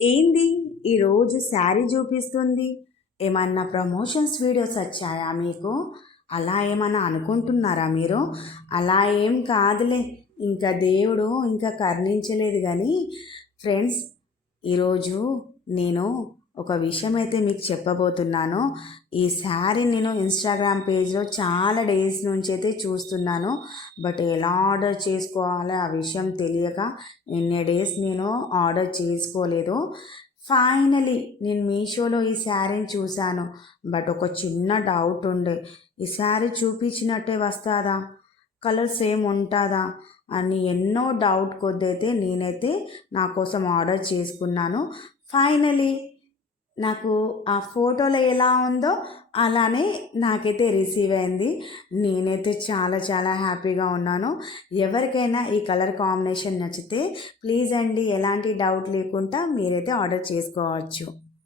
ఏంది ఈరోజు శారీ చూపిస్తుంది? ఏమన్నా ప్రమోషన్స్ వీడియోస్ వచ్చాయా మీకు? అలా ఏమన్నా అనుకుంటున్నారా మీరు? అలా ఏం కాదులే. ఇంకా దేవుడు ఇంకా కరుణించలేదు కానీ ఫ్రెండ్స్, ఈరోజు నేను ఒక విషయం అయితే మీకు చెప్పబోతున్నాను. ఈ శారీ నేను ఇన్స్టాగ్రామ్ పేజ్లో చాలా డేస్ నుంచి అయితే చూస్తున్నాను. బట్ ఎలా ఆర్డర్ చేసుకోవాలో ఆ విషయం తెలియక ఎన్ని డేస్ నేను ఆర్డర్ చేసుకోలేదు. ఫైనలీ నేను మీషోలో ఈ శారీని చూశాను. బట్ ఒక చిన్న డౌట్ ఉండే, ఈ శారీ చూపించినట్టే వస్తుందా, కలర్ సేమ్ ఉంటుందా అని ఎన్నో డౌట్ కొద్దైతే నేనైతే నా కోసం ఆర్డర్ చేసుకున్నాను. ఫైనలీ నాకు ఆ ఫోటోలో ఎలా ఉందో అలానే నాకైతే రిసీవ్ అయింది. నేనైతే చాలా చాలా హ్యాపీగా ఉన్నాను. ఎవరికైనా ఈ కలర్ కాంబినేషన్ నచ్చితే ప్లీజ్ అండి, ఎలాంటి డౌట్ లేకుండా మీరైతే ఆర్డర్ చేసుకోవచ్చు.